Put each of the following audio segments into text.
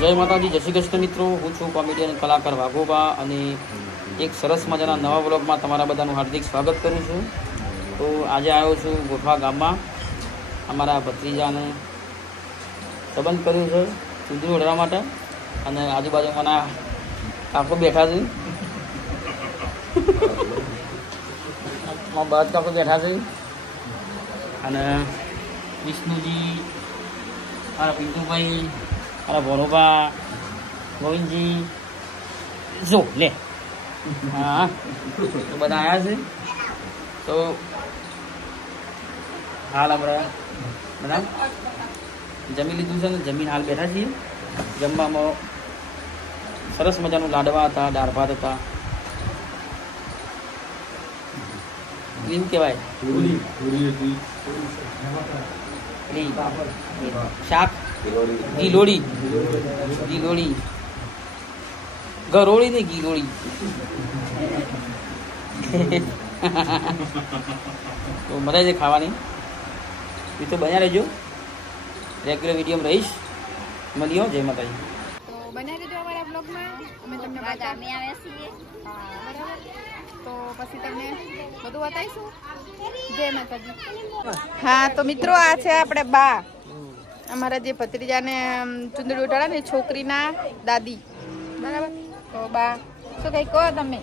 જય માતાજી જય શ્રી કૃષ્ણ મિત્રો. હું છું કોમેડિયન કલાકાર વાઘોબા અને એક સરસ મજાના નવા બ્લોગમાં તમારા બધાનું હાર્દિક સ્વાગત કરું છું. તો આજે આવ્યો છું ગોઠવા ગામમાં. અમારા ભત્રીજાને સંબંધ કર્યું છે ચૂંટણી ઉડાડવા માટે અને આજુબાજુમાંના કાકો બેઠા છે. બાદ કાકો બેઠા છે. અને વિષ્ણુજી મારા પિન્ટુભાઈ મારા ભોરોબા ગોવિંદજી જો લે હા તો બધા આવ્યા છે તો હાલ આપણે બધા જમી લીધું છે ને જમીન હાલ બેઠા છીએ જમવામાં સરસ મજાનું લાડવા હતા દાળ ભાત હતા એવું કહેવાય પેલી શાક. ગીલોડી ગીલોડી ગરોળી ને ગીલોડી તો મજા છે ખાવાની. એ તો બન્યા રહેજો. રેગ્યુલર વીડિયો રહીશ. મળીઓ જય માતાજી. અમે તમને આવ્યા છીએ. તો પછી તમને બધું બતાવીશું. જય માતાજી. હા તો મિત્રો આ છે આપણે બા. અમારા જે ભત્રીજાને ચુંદડી ઉઠાડા ને છોકરીના દાદી. બરાબર? તો બા શું કંઈ કહો તમે?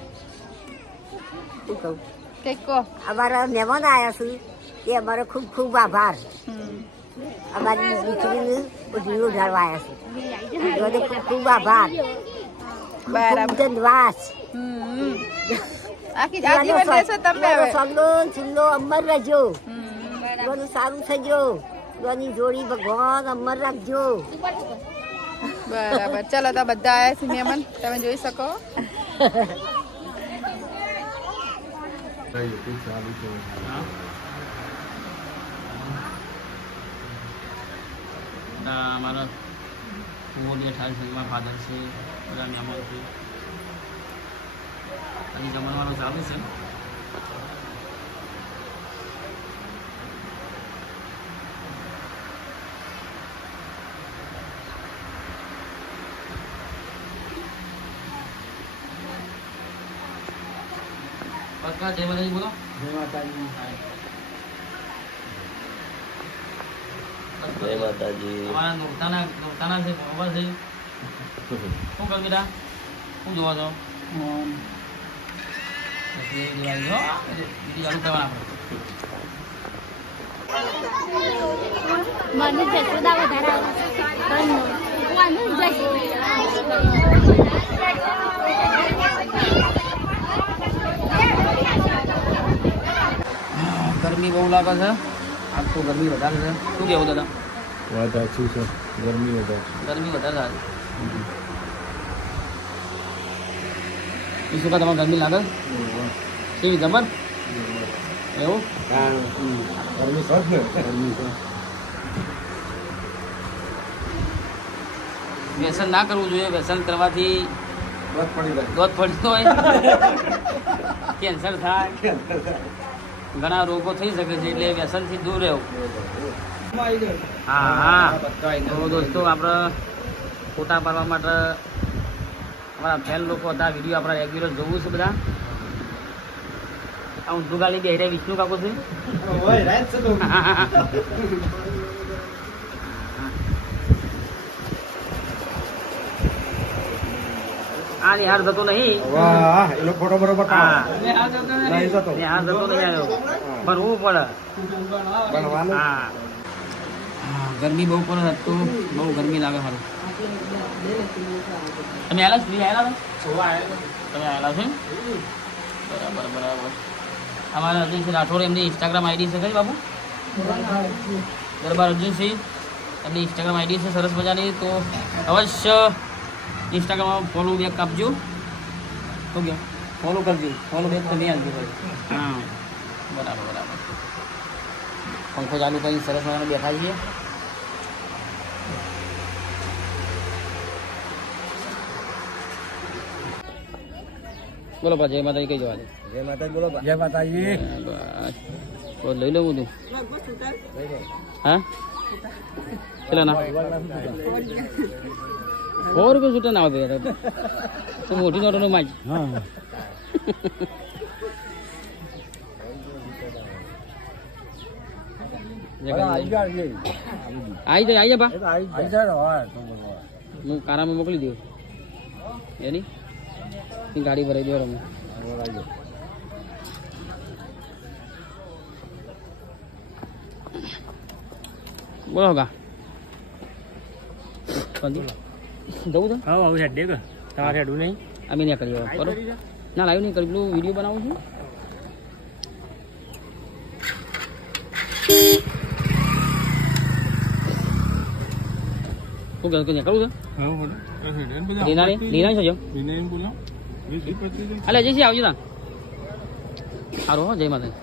કંઈક કહો? અમારા મહેમાન આવ્યા છું. એ અમારો ખૂબ ખૂબ આભાર. અમારી દીકરીને ઉઠાડવા આવ્યા છે. બધાને ખૂબ ખૂબ આભાર. ચિલ્લો અમર રહેજો. બધું સારું થજો. બધાની જોડી ભગવાન અમર રાખજો. બરાબર. ચલો તો બધા આવ્યા છે મહેમાન. તમે જોઈ શકો. બધા અમારા ફુઓ બેઠા છે મારા ફાધર છે બધા મહેમાન છે. અને જમણવાનું ચાલુ છે. પક્કા જય માતાજી બોલો. જય માતાજી. જય માતાજી. અમારા નોરતાના નોરતાના છે બરોબર છે. શું કર બેટા? શું જોવા છો? મને જશોદા વધારે આવે ગરમી બહુ લાગે છે. આજ તો ગરમી વધારે છે. શું કેવું દાદા? વાત સાચું છે ગરમી વધારે ગરમી વધારે થાય એ શું કા તમારે ગરમી લાગે કેવી જબર એવું ગરમી સર ને ગરમી સર વ્યસન ના કરવું જોઈએ વ્યસન કરવાથી બસ પડી જાય દોધ પડતો હોય કેન્સર થાય ઘણા રોગો થઈ શકે છે એટલે વ્યસનથી દૂર રહેવું હા હા. તો દોસ્તો આપણે ફોટા પાડવા માટે અમારા ફેન લોકો હતા વીડિયો આપણા રેગ્યુલર જોવું છે બધા. આ ઊંધું ગાલી બે વિષ્ણુ કાકો છે. આ નિહાર નહીં. વાહ એનો ફોટો બરોબર હા. નહીં જતો. નહીં આવ્યો. ભરવું પડે. ભણવાનું હા, ગરમી બહુ પડે તો બહુ ગરમી લાગે સારું તમે આવેલા સુધી આવેલા તમે આવેલા છો બરાબર બરાબર. અમારા અર્જુનસિંહ રાઠોડ એમની ઇન્સ્ટાગ્રામ આઈડી છે કઈ બાબુ દરબાર અર્જુનસિંહ એમની ઇન્સ્ટાગ્રામ આઈડી છે સરસ મજાની. તો અવશ્ય ઇન્સ્ટાગ્રામમાં ફોલો બેક આપજો. તો ગયો ફોલો કરજો. ફોલો બેક તો નહીં આપજો હા. બરાબર બરાબર. પંખો ચાલુ કરી સરસ મજાના બેઠા છીએ. બોલો પા જય માતાજી કઈ જવા દે જય માતાજી બોલો જય માતાજી. બસ. લઈ લઉં બધું. હા? કેટલાના સો રૂપિયા છૂટા ના આવે તું તો મોટી નોટો નું માજ. હા. આવી આઈ જાય આઈ જા બા એ આવી બોલો. હું કારામાં મોકલી દઉં. એની ગાડી ભરાઈ દો જાય. બોલો કા જવું છે? હા આવું હેડ દેખ. તમારે હેડું નહીં. અમે નહીં કરીએ બરોબર ના લાઈવ નહીં કરી પેલું વીડિયો બનાવું છું. શું કહે નીકળવું છે લીનાની લીનાની શું છે અલે જઈશી આવજો તા સારું હો જય માતા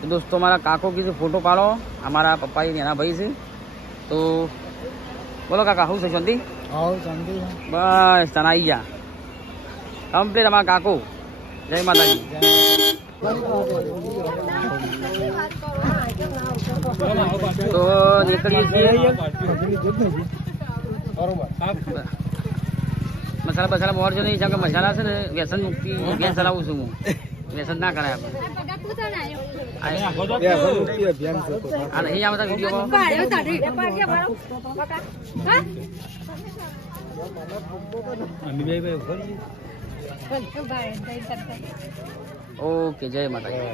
તો દોસ્તો મારા કાકો કીધું ફોટો પાડો અમારા પપ્પા એના ભાઈ છે તો બોલો કાકા શું છે શાંતિ આવું શાંતિ બસ તને આવી જા કમ્પ્લીટ અમારા કાકો જય માતાજી તો નીકળીએ છીએ. મસાલા બસાલા મોર છે નહીં કે મસાલા છે ને વ્યસન મુક્તિ ગેસ ચલાવું છું હું. વ્યસન ના કરાય આપણે. આ નહીં આવતા વીડિયો ઓકે જય માતાજી.